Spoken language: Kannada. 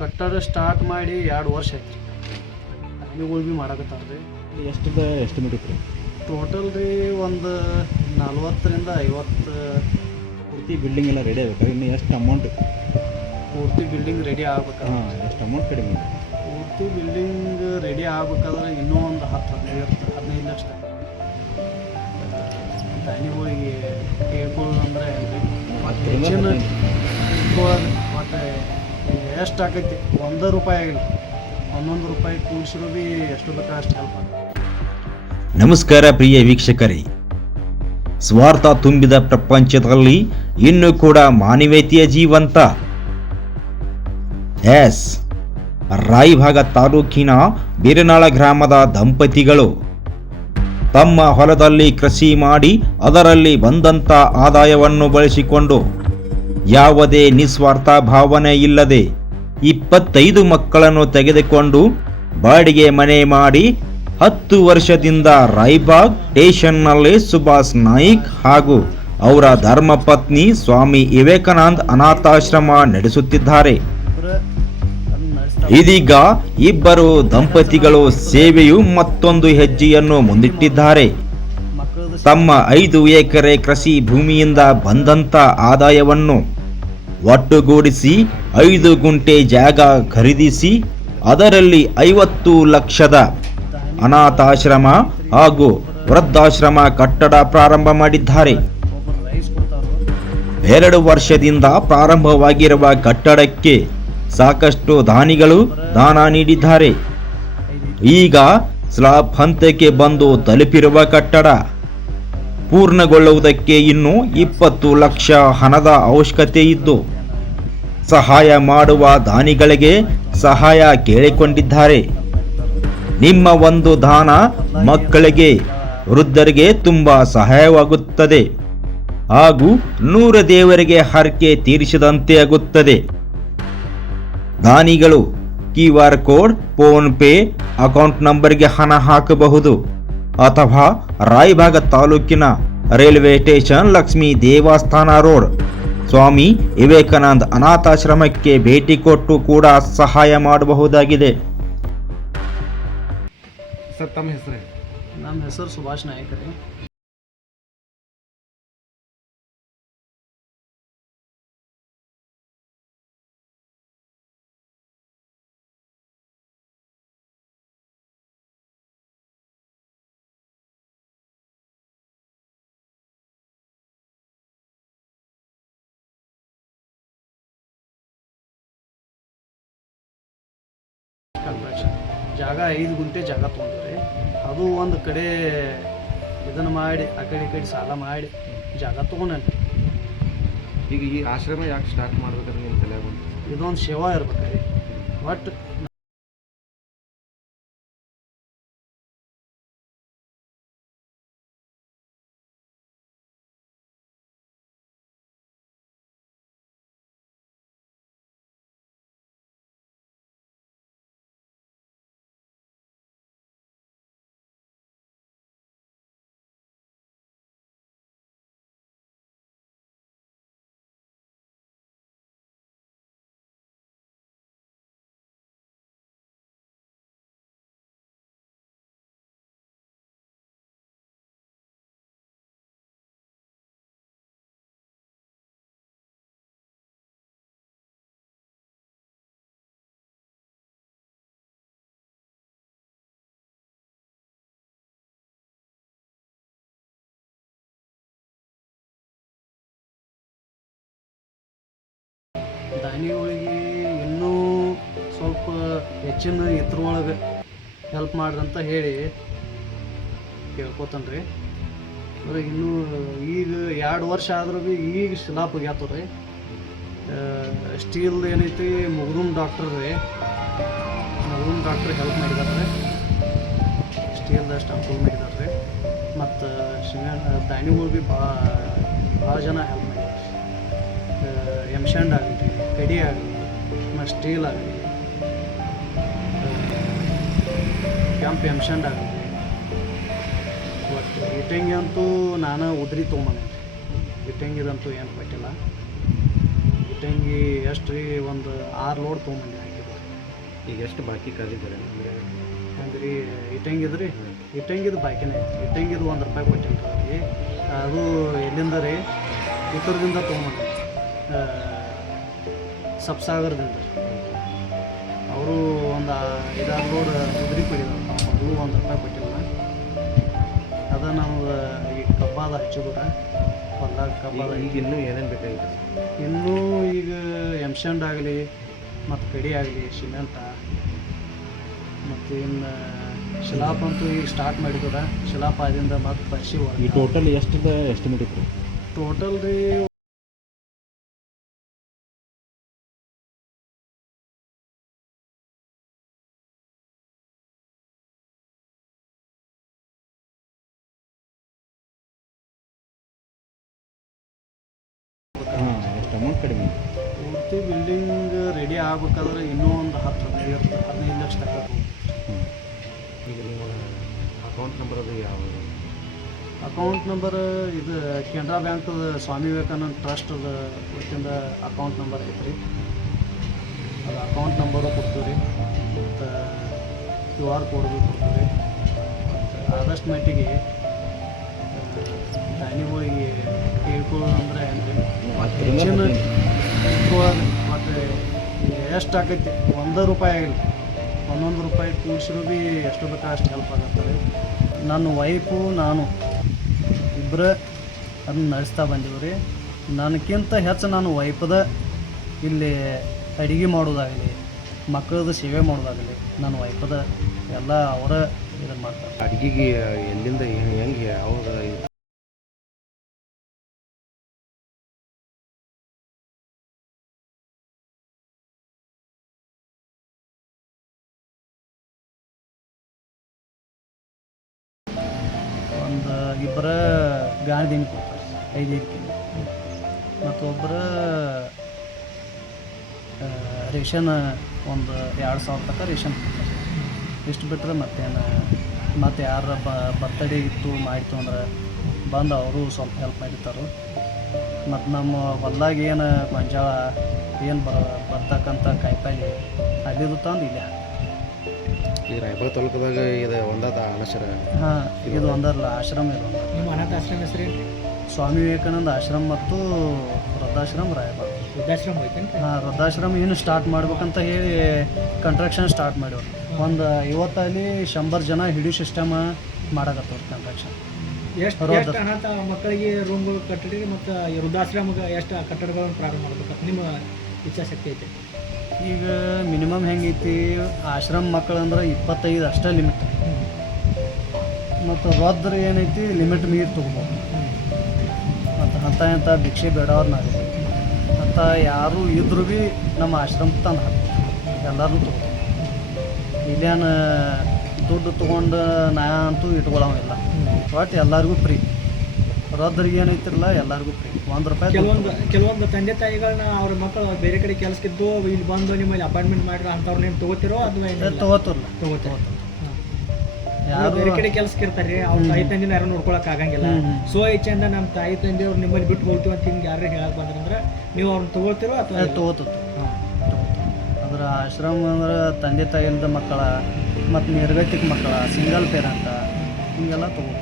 ಕಟ್ಟಡ ಸ್ಟಾರ್ಟ್ ಮಾಡಿ ಎರಡು ವರ್ಷ ಆಯ್ತು. ರೀ ದಾನಿಗಳು ಭೀ ಮಾಡಕತ್ತಾರ ರೀ ಎಷ್ಟು ಎಸ್ಟಿಮೇಟ್ ಇತ್ತು ರೀ ಟೋಟಲ್ ರೀ ಒಂದು ನಲ್ವತ್ತರಿಂದ ಐವತ್ತು. ಪೂರ್ತಿ ಬಿಲ್ಡಿಂಗ್ ಎಲ್ಲ ರೆಡಿ ಆಗಬೇಕು ಇನ್ನು ಎಷ್ಟು ಅಮೌಂಟ್ ಪೂರ್ತಿ ಬಿಲ್ಡಿಂಗ್ ರೆಡಿ ಆಗ್ಬೇಕು ಹಾಂ ಎಷ್ಟು ಅಮೌಂಟ್ ಕಡಿಮೆ? ಪೂರ್ತಿ ಬಿಲ್ಡಿಂಗ್ ರೆಡಿ ಆಗ್ಬೇಕಾದ್ರೆ ಇನ್ನೂ ಒಂದು ಹತ್ತು ಹದಿನೈದು ಹದಿನೈದು ಲಕ್ಷ. ದಾನಿಗಳಿಗೆ ಕೇಳ್ಕೊಳ್ಳೋದಂದ್ರೆ ಮತ್ತೆ ಹೆಚ್ಚಿನ ಎಷ್ಟು ಆಕೈತಿ ಒಂದೇ ರೂಪಾಯಿ ಆಗಿಲ್ಲ. ಹನ್ನೊಂದು ರೂಪಾಯಿ ಕೂಡಿಸಿರೋ ಬಿ ಎಷ್ಟು ಬೇಕಾ ಅಷ್ಟು ಹೆಲ್ಪ್ ನಮಸ್ಕಾರ ಪ್ರಿಯ ವೀಕ್ಷಕರೇ. ಸ್ವಾರ್ಥ ತುಂಬಿದ ಪ್ರಪಂಚದಲ್ಲಿ ಇನ್ನೂ ಕೂಡ ಮಾನವೀಯತೆಯ ಜೀವಂತ. ಎಸ್, ರಾಯಭಾಗ ತಾಲೂಕಿನ ಬೀರನಾಳ ಗ್ರಾಮದ ದಂಪತಿಗಳು. ತಮ್ಮ ಹೊಲದಲ್ಲಿ ಕೃಷಿ ಮಾಡಿ ಅದರಲ್ಲಿ ಬಂದಂಥ ಆದಾಯವನ್ನು ಬಳಸಿಕೊಂಡು ಯಾವುದೇ ನಿಸ್ವಾರ್ಥ ಭಾವನೆ ಇಲ್ಲದೆ ಇಪ್ಪತ್ತೈದು ಮಕ್ಕಳನ್ನು ತೆಗೆದುಕೊಂಡು ಬಾಡಿಗೆ ಮನೆ ಮಾಡಿ ಹತ್ತು ವರ್ಷದಿಂದ ರಾಯ್ಬಾಗ್ ಸ್ಟೇಷನ್ನಲ್ಲಿ ಸುಭಾಷ್ ನಾಯ್ಕ್ ಹಾಗೂ ಅವರ ಧರ್ಮಪತ್ನಿ ಸ್ವಾಮಿ ವಿವೇಕಾನಂದ್ ಅನಾಥಾಶ್ರಮ ನಡೆಸುತ್ತಿದ್ದಾರೆ. ಇದೀಗ ಇಬ್ಬರು ದಂಪತಿಗಳು ಸೇವೆಯು ಮತ್ತೊಂದು ಹೆಜ್ಜೆಯನ್ನು ಮುಂದಿಟ್ಟಿದ್ದಾರೆ. ತಮ್ಮ ಐದು ಎಕರೆ ಕೃಷಿ ಭೂಮಿಯಿಂದ ಬಂದಂತ ಆದಾಯವನ್ನು ಒಟ್ಟುಗೂಡಿಸಿ ಐದು ಗುಂಟೆ ಜಾಗ ಖರೀದಿಸಿ ಅದರಲ್ಲಿ ಐವತ್ತು ಲಕ್ಷದ ಅನಾಥಾಶ್ರಮ ಹಾಗೂ ವೃದ್ಧಾಶ್ರಮ ಕಟ್ಟಡ ಪ್ರಾರಂಭ ಮಾಡಿದ್ದಾರೆ. ಎರಡು ವರ್ಷದಿಂದ ಪ್ರಾರಂಭವಾಗಿರುವ ಕಟ್ಟಡಕ್ಕೆ ಸಾಕಷ್ಟು ದಾನಿಗಳು ದಾನ ನೀಡಿದ್ದಾರೆ. ಈಗ ಸ್ಲಾಬ್ ಹಂತಕ್ಕೆ ಬಂದು ತಲುಪಿರುವ ಕಟ್ಟಡ. ಪೂರ್ಣಗೊಳ್ಳುವುದಕ್ಕೆ ಇನ್ನು ಇಪ್ಪತ್ತು ಲಕ್ಷ ಹಣದ ಅವಶ್ಯಕತೆ ಇದ್ದು ಸಹಾಯ ಮಾಡುವ ದಾನಿಗಳಿಗೆ ಸಹಾಯ ಕೇಳಿಕೊಂಡಿದ್ದಾರೆ. ನಿಮ್ಮ ಒಂದು ದಾನ ಮಕ್ಕಳಿಗೆ, ವೃದ್ಧರಿಗೆ ತುಂಬ ಸಹಾಯವಾಗುತ್ತದೆ. ಹಾಗೂ ನೂರ ದೇವರಿಗೆ ಹರಕೆ ತೀರಿಸಿದಂತೆ ಆಗುತ್ತದೆ. ದಾನಿಗಳು Q R code PhonePe account ನಂಬರ್ಗೆ ಹಣ ಹಾಕಬಹುದು. ಅಥವಾ ರಾಯಭಾಗ ತಾಲೂಕಿನ ರೈಲ್ವೆ ಸ್ಟೇಷನ್ ಲಕ್ಷ್ಮೀ ದೇವಸ್ಥಾನ ರೋಡ್. ಸ್ವಾಮಿ ವಿವೇಕಾನಂದ ಅನಾಥಾಶ್ರಮಕ್ಕೆ ಭೇಟಿ ಕೊಟ್ಟು ಕೂಡ ಸಹಾಯ ಮಾಡಬಹುದಾಗಿದೆ. ಸರ್ ತಮ್ಮ ಹೆಸರು ನಮ್ಮ ಹೆಸರು ಸುಭಾಷ್ ನಾಯಕ್ ರೀ. ಜಾಗ ಐದು ಗುಂಟೆ ಜಾಗ ತೊಗೊಂಡ್ರಿ ಅದು ಒಂದು ಕಡೆ ಇದನ್ನು ಮಾಡಿ ಆ ಕಡೆ ಈ ಕಡೆ ಸಾಲ ಮಾಡಿ ಜಾಗ ತೊಗೊಂಡೇನ್ರಿ ಈಗ ಈ ಆಶ್ರಮ ಯಾಕೆ ಸ್ಟಾರ್ಟ್ ಮಾಡ್ಬೇಕಂತ ನಿಮ್ಮ ತಲೆ ಇದೊಂದು ಸೇವಾ ಇರ್ಬೇಕ್ರಿ. ಒಟ್ಟು ದಾನಿಗಳಿಗೆ ಇನ್ನೂ ಸ್ವಲ್ಪ ಹೆಚ್ಚಿನ ಇದ್ರೊಳಗೆ ಹೆಲ್ಪ್ ಮಾಡ್ರಂತ ಹೇಳಿ ಕೇಳ್ಕೊತಾನೆ ರೀ ಅಂದ್ರೆ ಇನ್ನೂ ಈಗ ಎರಡು ವರ್ಷ ಆದ್ರೂ ಭೀ ಈಗ ಶಿಲಾಪ್ ರೀ ಸ್ಟೀಲ್ ಏನೈತಿ ಮುಗುದೂಮ್ ಡಾಕ್ಟರ್ ರೀ. ಮುಗುದೂಮ್ ಡಾಕ್ಟ್ರ್ ಹೆಲ್ಪ್ ಮಾಡಿದಾರೆ ಸ್ಟೀಲ್ದಷ್ಟು ಅನುಕೂಲ ಮಾಡಿದಾರೆ ರೀ ಮತ್ತು ಸಿಮೆಂಟ್ ದಾನಿಗಳು ಭೀ ಭಾಳ ಭಾಳ ಜನ ಹೆಲ್ಪ್ ಮಾಡಿದ್ದಾರೆ ಆಗಲಿ ಕಡಿ ಆಗಲಿ ಮತ್ತು ಸ್ಟೀಲ್ ಆಗಲಿ ಕೆಂಪು ಎಮ್ಶಂಡ್ ಆಗಲಿ ಬಟ್ ಇಟ್ಟಂಗಿ ಅಂತೂ ನಾನು ಉದ್ರಿ ತೊಗೊಂಬಂದೆ ಇಟ್ಟಂಗಿದಂತೂ ಏನು ಪಟ್ಟಿಲ್ಲ ಇಟ್ಟಂಗಿ ಎಷ್ಟು ರೀ ಒಂದು ಆರು ಲೋಡ್ ತೊಗೊಂಬಂದೆ ಹಾಕಿದ್ದು ಈಗ ಎಷ್ಟು ಬಾಕಿ ಕಾದಿದ್ದಾರೆ ಅಂದರೆ ಹಂಗ್ರಿ ಇಟ್ಟಂಗಿದ್ರಿ ಇಟ್ಟಂಗಿದು ಬಾಕಿನೇ ಐತಿ ಇಟ್ಟಂಗಿದು ಒಂದು ರೂಪಾಯಿ ಕೊಟ್ಟಿಲ್ಲ ರೀ ಅದು ಎಲ್ಲಿಂದ ರೀ ಉತ್ತರದಿಂದ ತೊಗೊಂಬಂದ ಸಬ್ಸಾಗರದಿಂದ ಅವರು ಒಂದು ಐದಾರು ಲೋಡ್ ಉದ್ರಿ ಕೊಡಿದ್ರು ಅದು ಒಂದು ರೂಪಾಯಿ ಕೊಟ್ಟಿಲ್ಲ ಅದ ನಮ್ಗೆ ಈ ಕಬ್ಬಾದ ಹಚ್ಚಿದ್ರ ಹೊಲ್ದಾಗ ಕಬ್ಬಾದ ಈಗ ಇನ್ನೂ ಏನೇನು ಬೇಕಾಗಿತ್ತು? ಇನ್ನೂ ಈಗ ಎಮ್ಸಂಡ್ ಆಗಲಿ ಮತ್ತು ಕಡಿ ಆಗಲಿ ಸಿಮೆಂಟ ಮತ್ತು ಇನ್ನು ಶಿಲಾಪ್ ಅಂತೂ ಈಗ ಸ್ಟಾರ್ಟ್ ಮಾಡಿದ್ರೆ ಶಿಲಾಪಾದಿಂದ ಮತ್ತು ಪರಿಸಿ ಈ ಟೋಟಲ್ ಎಷ್ಟು ಎಸ್ಟಿಮೇಟ್ ಇತ್ತು? ಟೋಟಲ್ ರೀ ಹಾಂ ಎಷ್ಟು ಅಮೌಂಟ್ ಕಡಿಮೆ ಪೂರ್ತಿ ಬಿಲ್ಡಿಂಗ್ ರೆಡಿ ಆಗ್ಬೇಕಾದ್ರೆ ಇನ್ನೂ ಒಂದು ಹತ್ತು ಹದಿನೈದು ಹದಿನೈದು ಲಕ್ಷ ತಕ್ಕ. ಈಗ ನಿಮ್ಮ ಅಕೌಂಟ್ ನಂಬರ್ ಅದು ಯಾವ ಅಕೌಂಟ್ ನಂಬರ್ ಇದು ಕೆನರಾ ಬ್ಯಾಂಕ್ದ ಸ್ವಾಮಿ ವಿವೇಕಾನಂದ ಟ್ರಸ್ಟದ ವತಿಯಿಂದ ಅಕೌಂಟ್ ನಂಬರ್ ಐತ್ರಿ. ಅದು ಅಕೌಂಟ್ ನಂಬರು ಕೊಡ್ತೀವಿ ರೀ. ಮತ್ತು ಕ್ಯೂ ಆರ್ ಕೋಡ್ ಭೀ ಕೊಡ್ತೀವಿ ರೀ. ಮತ್ತು ಆದಷ್ಟು ಮಟ್ಟಿಗೆ ದಾನಿಗಳಿಗೆ ಹೋಗಿ ಏನು ಹೆಚ್ಚಿನ ಮತ್ತು ಎಷ್ಟು ಆಗೈತಿ ಒಂದೇ ರೂಪಾಯಿ ಆಗಿಲ್ಲ. ಒಂದೊಂದು ರೂಪಾಯಿ ಕೂಡಿಸಿದ್ರು ಭೀ ಎಷ್ಟು ಬೇಕಾ ಅಷ್ಟು ಹೆಲ್ಪ್ ಆಗತ್ತೆ ರೀ ನನ್ನ ವೈಫು ನಾನು ಇಬ್ಬರು ಅದನ್ನ ನಡೆಸ್ತಾ ಬಂದೀವಿ ರೀ. ನನಗಿಂತ ಹೆಚ್ಚು ನಾನು ವೈಫದ ಇಲ್ಲಿ ಅಡುಗೆ ಮಾಡೋದಾಗಲಿ ಮಕ್ಕಳದ ಸೇವೆ ಮಾಡೋದಾಗಲಿ ನನ್ನ ವೈಫದ ಎಲ್ಲ ಅವರ ಇದನ್ನು ಮಾಡ್ತಾರೆ. ಅಡುಗೆಗೆ ಎಲ್ಲಿಂದ ಹೆಂಗೆ ಹೆಂಗೆ ಒಂದು ಇಬ್ಬರ ಗಾಣದಿನ ಕೊಡ್ತಾರೆ ಐದೈದು ಕಿಲೋ ಮತ್ತು ಒಬ್ಬರ ರೇಷನ್ ಒಂದು ಎರಡು ಸಾವಿರ ತನಕ ರೇಷನ್ ಕೊಡ್ತಾರೆ. ಇಷ್ಟು ಬಿಟ್ಟರೆ ಮತ್ತೇನು, ಮತ್ತು ಯಾರ ಬರ್ತಡೇ ಇತ್ತು ಮಾಡಿತು ಅಂದ್ರೆ ಬಂದು ಅವರು ಸ್ವಲ್ಪ ಹೆಲ್ಪ್ ಮಾಡಿರ್ತಾರೆ. ಮತ್ತು ನಮ್ಮ ಹೊಲ್ದಾಗ ಏನು ಗೊಂಜಾಳ, ಏನು ಬರ, ಬರ್ತಕ್ಕಂಥ ಕಾಯಿಪಲ್ಲೆ ಅಲ್ಲಿದು ತಂದು ಈ ರಾಯಬಾಗ ತಾಲೂಕದಾಗ ಇದು ಒಂದಾದ ಆಶ್ರಮ ಹಾಂ ಇದು ಒಂದಲ್ಲ ಆಶ್ರಮ ಇದು. ನಿಮ್ಮ ಅನಾಥ ಆಶ್ರಮ ಹೆಸರು ಸ್ವಾಮಿ ವಿವೇಕಾನಂದ ಆಶ್ರಮ ಮತ್ತು ವೃದ್ಧಾಶ್ರಮ ರಾಯಬಾಗ್ ವೃದ್ಧಾಶ್ರಮ ಐತೇನು ಹಾಂ ವೃದ್ಧಾಶ್ರಮ ಏನು ಸ್ಟಾರ್ಟ್ ಮಾಡ್ಬೇಕಂತ ಹೇಳಿ ಕಂಟ್ರಾಕ್ಷನ್ ಸ್ಟಾರ್ಟ್ ಮಾಡ್ಯವ್ರು ಒಂದು ಇವತ್ತಲ್ಲಿ ಶಂಬರ್ ಜನ ಹಿಡಿ ಸಿಸ್ಟಮ್ ಮಾಡಕತ್ತವ್ರು ಕಂಟ್ರಾಕ್ಷನ್ ಎಷ್ಟು. ಅನಾಥ ಮಕ್ಕಳಿಗೆ ರೂಮ್ಗಳು ಕಟ್ಟಡಿ ಮತ್ತು ವೃದ್ಧಾಶ್ರಮಕ್ಕೆ ಎಷ್ಟು ಕಟ್ಟಡಗಳನ್ನು ಪ್ರಾರಂಭ ಮಾಡಬೇಕು ನಿಮ್ಮ ಇಚ್ಛಾಶಕ್ತಿ ಐತೆ? ಈಗ ಮಿನಿಮಮ್ ಹೆಂಗೈತಿ ಆಶ್ರಮ ಮಕ್ಕಳು ಅಂದ್ರೆ ಇಪ್ಪತ್ತೈದು ಅಷ್ಟೇ ಲಿಮಿಟ್ ಮತ್ತು ರೊದ್ರ ಏನೈತಿ ಲಿಮಿಟ್ ಮೀರಿ ತೊಗೋಬೋದು. ಮತ್ತು ಅಂಥ ಎಂಥ ಭಿಕ್ಷೆ ಬೇಡವ್ರು ನಾವು ಅಂತ ಯಾರು ಇದ್ರೂ ಭೀ ನಮ್ಮ ಆಶ್ರಮ ತಂದು ಹಾಕ್ತೀವಿ ಎಲ್ಲರೂ ತೊಗೊಬೋದು. ಇಲ್ಲೇನು ದುಡ್ಡು ತೊಗೊಂಡು ನಾ ಅಂತೂ ಇಟ್ಕೊಳ್ಳೋವಿಲ್ಲ ಒಟ್ಟು ಎಲ್ಲರಿಗೂ ಫ್ರೀ. ವೃದ್ಧರಿಗೆ ಏನೈತಿರಲ್ಲ ಎಲ್ಲರಿಗೂ ಫ್ರೀ ಒಂದು ರೂಪಾಯಿ ಕೆಲವೊಂದು ಕೆಲವೊಂದು ತಂದೆ ತಾಯಿಗಳನ್ನ ಅವ್ರ ಮಕ್ಕಳು ಬೇರೆ ಕಡೆ ಕೆಲಸಕ್ಕಿದ್ದು ಇಲ್ಲಿ ಬಂದು ನಿಮ್ಮಲ್ಲಿ ಅಪಾಯಿಂಟ್ಮೆಂಟ್ ಮಾಡಿರೋ ಅಂಥವ್ರು ನೀವು ತೊಗೋತಿರೋ ಅಥವಾ ತೊಗೋತಿರಲ್ಲ. ತೊಗೋತೀರ. ಯಾರು ಬೇರೆ ಕಡೆ ಕೆಲಸಕ್ಕೆ ಇರ್ತಾರೆ ಅವ್ರ ತಾಯಿ ತಂದಿನ ಯಾರು ನೋಡ್ಕೊಳಕ್ ಆಗಂಗಿಲ್ಲ. ಸೊ ಇಚ್ಛೆಯಿಂದ ನಮ್ಮ ತಾಯಿ ತಂದೆ ಅವ್ರು ನಿಮ್ಮಲ್ಲಿ ಬಿಟ್ಟು ಹೋಗ್ತೀವಿ ಅಂತ ಹಿಂಗೆ ಯಾರು ಹೇಳಕ್ ಬಂದ್ರಂದ್ರೆ ನೀವು ಅವ್ರನ್ನ ತಗೋತಿರೋ ಅಥವಾ ಏ, ತಗೋತತ್ತು ಅದ್ರ ಆಶ್ರಮ ಅಂದ್ರೆ ತಂದೆ ತಾಯಿ ಇಲ್ಲದ ಮಕ್ಕಳ ಮತ್ತು ನಿರ್ಗತಿಕ ಮಕ್ಕಳ ಸಿಂಗಲ್ ಪೇರೆಂಟ ಹಿಂಗೆಲ್ಲ ತಗೋ